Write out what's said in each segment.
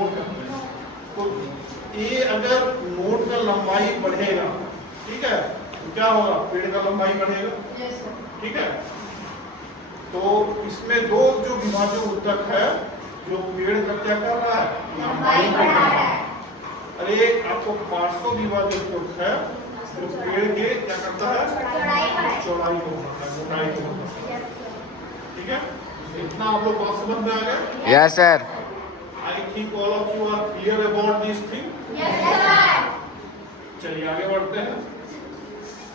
Note करते हैं। तो ये अगर नोट का लंबाई बढ़ेगा, ठीक है, तो क्या होगा, पेड़ का लंबाई बढ़ेगा, ठीक है। तो इसमें दो जो विभाजक ऊतक है, जो पेड़ का क्या कर रहा है, लंबाई बढ़ा रहा है। अरे आपको 500 विभाजक ऊतक है जो पेड़ के क्या करता है, चौड़ाई को बढ़ाता है, मोटाई को बढ़ाता है, ठीक है। इतना आप लोग बात समझ में आ गया? Yes sir. I think all of you are clear about this thing. चलिए आगे बढ़ते हैं।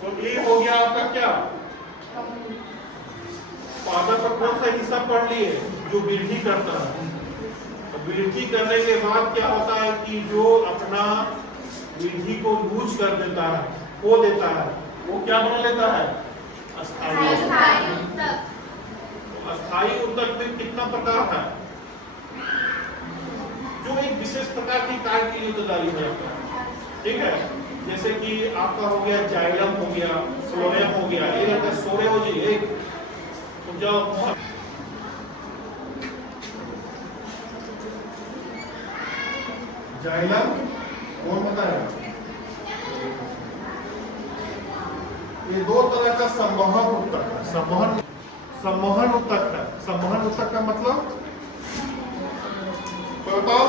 तो ये हो गया आपका क्या, पादप का कौन सा हिस्सा पढ़ लिए, जो वृद्धि करता है। तो वृद्धि करने के बाद क्या होता है कि जो अपना वृद्धि को लूज कर देता है, खो देता है, वो क्या बना लेता है, अस्थायी ऊतक। अस्थायी ऊतक में कितना प्रकार है, जो एक विशेष प्रकार की कार्य के लिए उत्तरदायी हो जाता है, ठीक है। जैसे कि आपका हो गया जाइलम, हो गया फ्लोएम, हो गया ये लगता है सोरे हो जी एक, तो जाओ जाइलम कौन बताया, ये दो तरह का संवहन ऊतक है, संवहन ऊतक है। संवहन ऊतक का मतलब तो बताओ,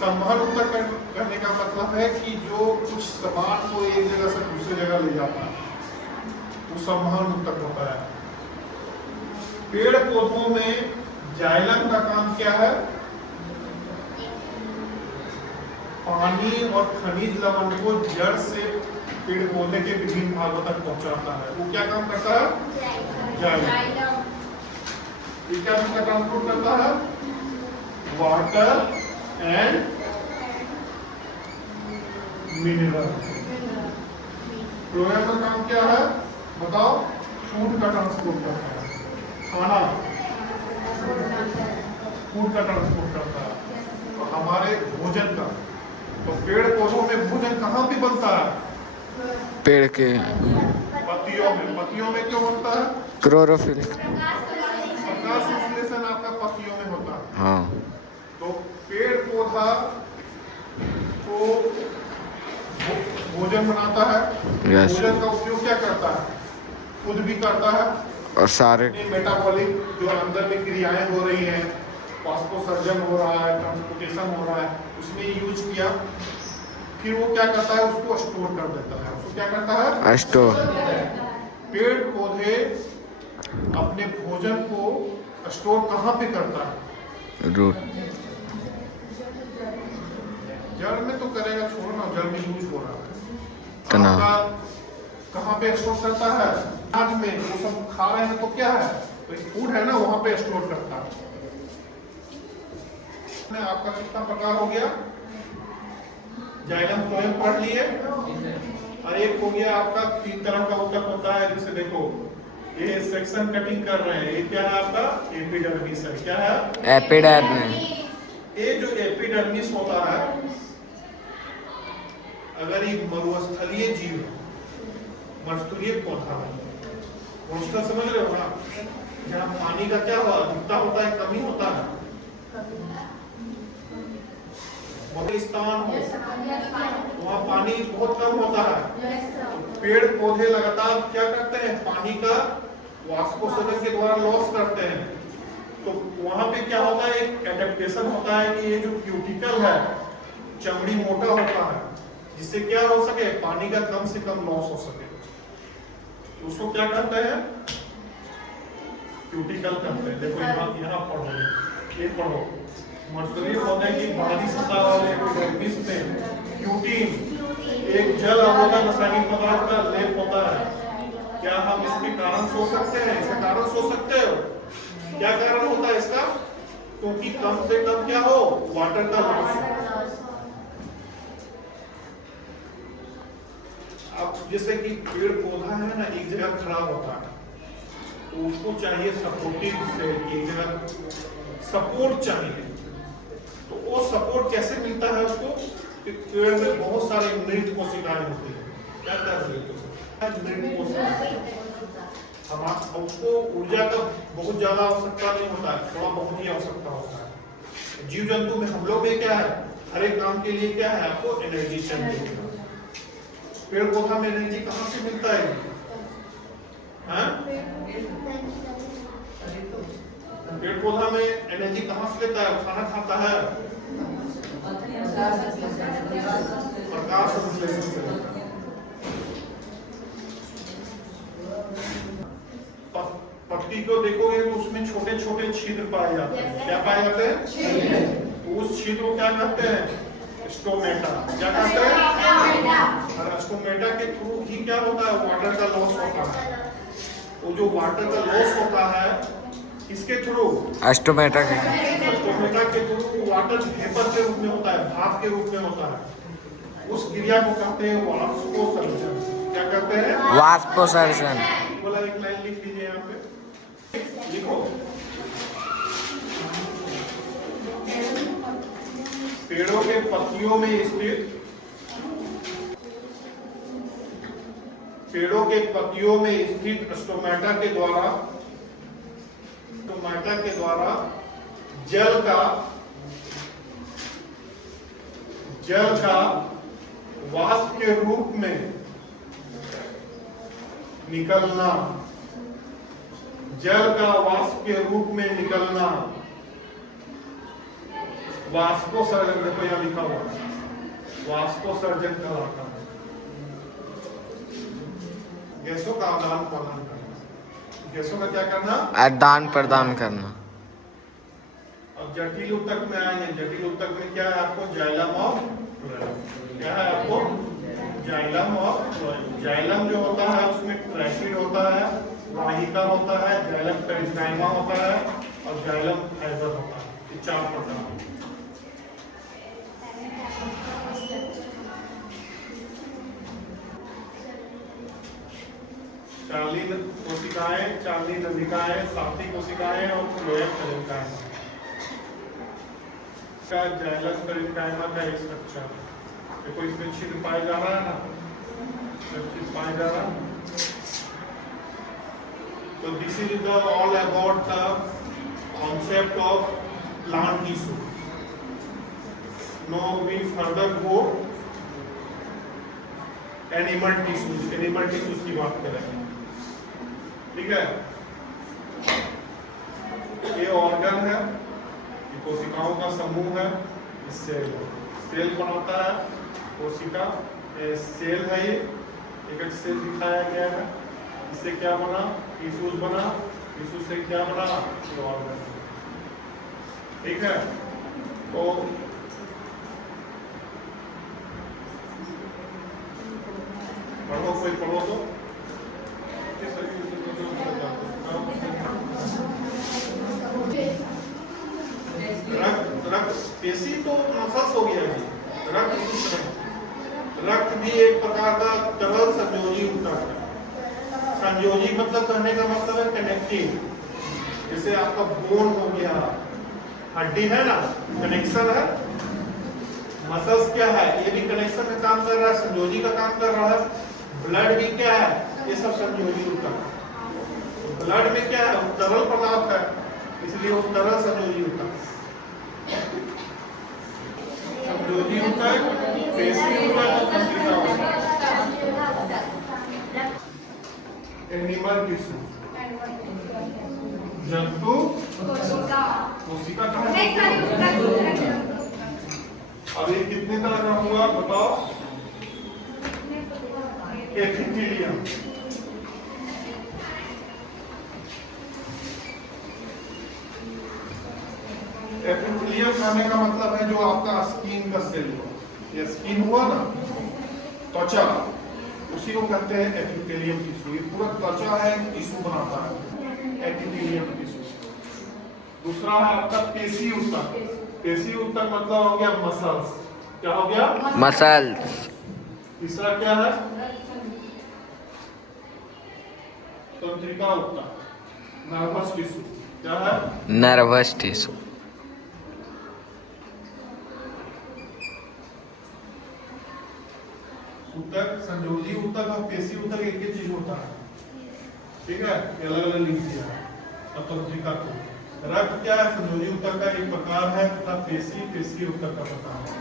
संवहन ऊतक करने का मतलब है कि जो कुछ सामान को एक जगह से दूसरी जगह ले जाता है, वो संवहन ऊतक होता है। पेड़ पौधों में जाइलम का काम क्या है, पानी और खनिज लवण को जड़ से पेड़ पौधे के विभिन्न भागों तक पहुंचाता है। वो क्या काम करता है, जाइलम। ये क्या ट्रांसपोर्ट करता है, वाटर एंड मिनरल। फ्लोएम का काम क्या है बताओ, फूड का ट्रांसपोर्ट करता है, खाना फूड का ट्रांसपोर्ट करता है, तो हमारे भोजन का। तो पेड़ पौधों में भोजन कहाँ पे बनता है, पेड़ के पत्तियों में। पत्तियों में क्यों बनता है, क्लोरोफिल। प्रकाश संश्लेषण आपका पत्तियों में होता है। हाँ। तो पेड़ पौधा को भोजन बनाता है, यस। भोजन का उपयोग क्या करता है, खुद भी करता है, और सारे मेटाबॉलिक जो अंदर में क्रियाएं हो रही हैं, वाष्पोत्सर्जन हो रहा है, ट्रांसपोर्टेशन हो रहा है, उसमें यूज किया, फिर वो क्या करता है, उसको स्टोर कर देता है। उसको क्या करता है, स्टोर। पेड़ पौधे अपने भोजन को स्टोर कहाँ पे करता है, रूट। जड़ में तो करेगा, छोड़ो ना, जड़ में यूज हो रहा है। आपका कहाँ पे स्टोर करता है, अनाज में। वो सब खा रहे हैं तो क्या है, तो फूड है ना, वहां पे स्टोर करता है। आपका कितना प्रकार हो गया, जाइलम फ्लोएम पढ़ लिए, और एक हो गया आपका 3 तरह का ऊतक होता है, जिसे देखो ये सेक्शन कटिंग कर रहे हैं, ये क्या है आपका, एपिडर्मिस है। क्या है, एपिडर्मिस। ये जो एपिडर्मिस होता है, अगर ये मरुस्थलीय जीव है, मरुस्थलीय पौधा है, मरुस्थल समझ रहे हो ना, जहाँ पानी का क्या हुआ, अधिकता होता है, कमी होता है, स्थान हो वहाँ पानी बहुत कम होता है। तो पेड़ पौधे लगातार क्या करते हैं, पानी का वाष्पोत्सर्जन के द्वारा लॉस करते हैं। तो वहां पे क्या होता है, एक एडेप्टेशन होता है कि ये जो क्यूटिकल है, चमड़ी मोटा होता है, जिससे क्या हो सके, पानी का कम से कम लॉस हो सके। तो उसको क्या कहते हैं, क्यूटिकल कहते हैं। देखो यहाँ पढ़ो, ये पढ़ो, मरुस्थलीय पौधे की बाहरी सतह वाले एपिडर्मिस में क्यूटीन एक जल अवरोधक रासायनिक पदार्थ का लेप होता है। क्या हम इसके कारण सोच सकते हैं, इसका कारण सोच सकते हो, क्या कारण होता है इसका, क्योंकि कम से कम क्या हो, वाटर का लॉस। अब जैसे कि पेड़ पौधा है ना, एक जगह खड़ा होता है, तो उसको चाहिए सपोर्टिव सेल, एक जगह सपोर्ट चाहिए। तो वो सपोर्ट कैसे मिलता है उसको, पेड़ में बहुत सारे मृत कोशिकाएं होती है। क्या कर रही है, मृत कोशिकाएं। हम उसको ऊर्जा का बहुत ज्यादा आवश्यकता नहीं होता है, थोड़ा बहुत ही आवश्यकता होता है। जीव जंतु में, हम लोग में क्या है, हर एक काम के लिए क्या है, आपको एनर्जी चाहिए। पेड़ पौधा में एनर्जी कहाँ से मिलता है? हाँ? पेड़ पौधा में एनर्जी कहाँ से लेता है? खाना खाता है, प्रकाश संश्लेषण से लेता है। पत्ती को देखोगे तो उसमें छोटे छोटे छिद्र पाए जाते हैं। क्या पाए जाते हैं? तो उस छिद्र को क्या कहते हैं? स्टोमेटा। क्या कहते हैं? और स्टोमेटा के थ्रू ही क्या होता है, वाटर का लॉस होता है। वो जो वाटर का लॉस होता है किसके थ्रू? स्टोमेटा के। स्टोमेटा के थ्रू वाटर वेपर के रूप में होता है, भाप के रूप में होता है। उस क्रिया को कहते हैं वाष्पोत्सर्जन। क्या कहते हैं? वाष्पोत्सर्जन। बोला एक लाइन लिख लीजिए यहाँ पे, लिखो। पेड़ों के पत्तियों में स्थित, पेड़ों के पत्तियों में स्थित स्टोमेटा के द्वारा जल का वाष्प के रूप में निकलना, जल का वाष्प के रूप में निकलना वाष्पोत्सर्जन। देखो यहाँ लिखा हुआ वाष्पोत्सर्जन कहलाता है। गैसों का आदान प्रदान करना। गैसों का क्या करना? आदान प्रदान करना। अब जटिल ऊतक में आएंगे। जटिल ऊतक में क्या है आपको? जाइलम और फ्लोएम। क्या है आपको? जाइलम और फ्लोएम। जाइलम जो होता है उसमें ट्रैकिड होता है, वाहिका होता है, जाइलम पेरिकाइमा होता है और जाइलम फाइबर होता है। ये चार प्रकार। चार्लीन कोशिकाएं, चार्लीन नलिकाएं, साथी कोशिकाएं और फ्लोएम नलिकाएं का जाइलम पेरिकाइमा का एक स्ट्रक्चर। देखो इसमें छिद्र पाया जा रहा है ना, सब चीज पाया जा रहा है। So this is the all about the concept of plant tissue. Now we further go animal tissues. Animal tissues की बात करेंगे, ठीक है? ये ऑर्गन है, ये कोशिकाओं का समूह है, सेल। सेल बनाता है कोशिका, सेल है ये, एक सेल दिखाया गया है। इससे क्या बना? टिश्यूज बना। टिश्यू से क्या बना? ऑर्गन। ठीक है? तो पढ़ो, कोई पढ़ो तो। रक्त पेशी तो मसल्स हो गया जी। रक्त भी एक प्रकार का तरल संयोजी ऊतक है। संयोजी मतलब कहने का मतलब है कनेक्टिंग। जैसे आपका बोन हो गया, हड्डी है ना, कनेक्शन है। मसल्स क्या है? ये भी कनेक्शन का काम कर रहा है, संयोजी का काम कर रहा है। ब्लड भी क्या है? ये सब संयोजी ऊतक। ब्लड में क्या है? तरल पदार्थ है, इसलिए वो तरल संयोजी ऊतक। संयोजी ऊतक, पेशी ऊतक और तंत्रिका ऊतक। एनिमल टिश्यू, जंतु कोशिका अब ये कितने तरह का हुआ बताओ? एपिथेलियम। एपिथेलियम कहने का मतलब है जो आपका स्किन का सेल हुआ, ये स्किन हुआ ना, त्वचा, उसी को कहते हैं एपिथेलियम टिश्यू। ये पूरा त्वचा है, टिश्यू बनाता है, एपिथेलियम टिश्यू। दूसरा है आपका पेशी ऊतक। पेशी ऊतक मतलब हो गया मसल्स। क्या हो गया? मसल्स। तीसरा क्या है? तंत्रिका ऊतक, नर्वस टिश्यू। क्या है? Nervous tissue. ऊतक, संयोजी ऊतक और पेशी ऊतक एक ही चीज होता है, ठीक है? अलग अलग लिख दिया। और तंत्रिका को रक्त क्या है? संयोजी ऊतक का एक प्रकार है तथा पेशी पेशीय ऊतक का प्रकार है।